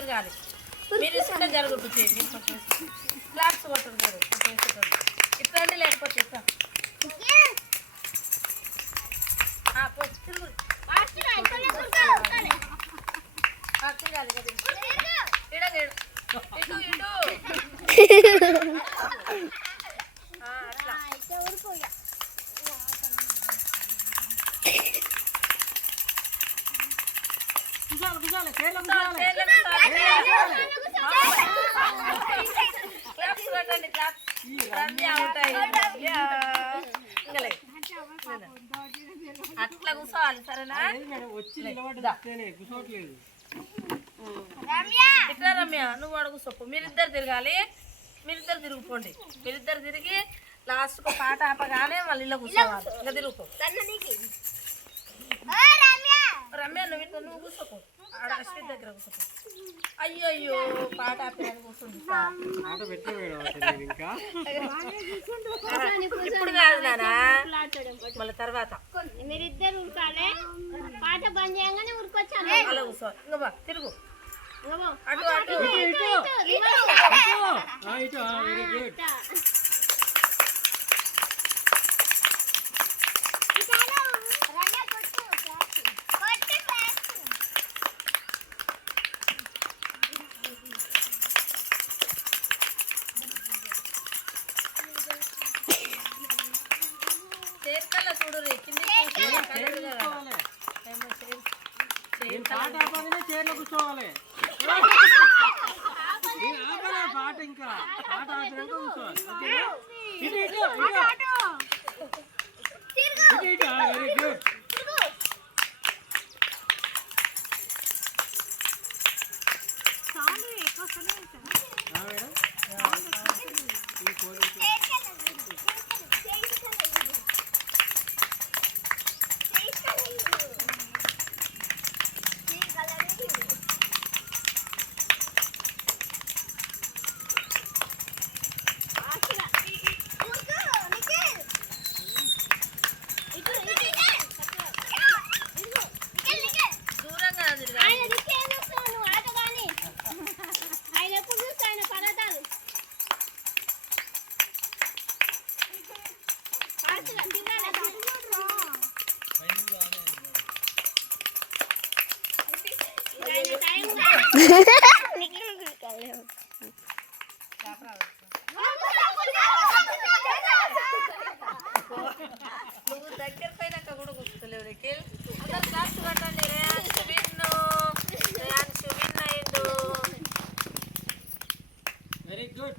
తిరగాలి. మీరు ఇస్తుంటే జరుగుతుంది. క్లాప్స్ కొట్టుంటారు ఇట్లా లేకపోతే ఇట్లా తిరుగు తిరగాలి కదా ఇడగేడు ఇటు ఇటు అట్లా అట్లా కూర్చోవాలి సరేనా? ఇట్లా రమ్య నువ్వు అడుగు సొప్పు. మీరిద్దరు తిరగాలి. మీరిద్దరు తిరుగుకోండి. మీరిద్దరు తిరిగి లాస్ట్కు పాట ఆపగానే మళ్ళీ ఇలా కూర్చోవాలి. ఇంకా తిరుగుకో రమ్య. నువ్వు కూర్చోకు ఆడ అశ్విత్ దగ్గర కూర్చోకు. అయ్యో అయ్యో పాట ఆపేదాన్ని కూర్చుంది. ఇప్పుడు కాదు నానా మళ్ళీ తర్వాత మీరిద్దరు ఉరకాలి. పాట బంద్ చేయగానే ఉరికొచ్చాను. అలా కూర్చో. ఇంకా బా తిరుగు అటు అటు చేరుకల్లా చూడు రే కింద చైర్లో కూర్చోవాలి. పాట ఇంకా పాట ఆపినాక కూర్చోవాలి. Very good. నువ్వు దగ్గర పోయినాక కూడా కూర్చోలేవు నిఖిల్. అందరు క్లాస్ కట్టండి. రేయాన్షు విన్ను. రేయాన్షు విన్ అయిండు. Very good.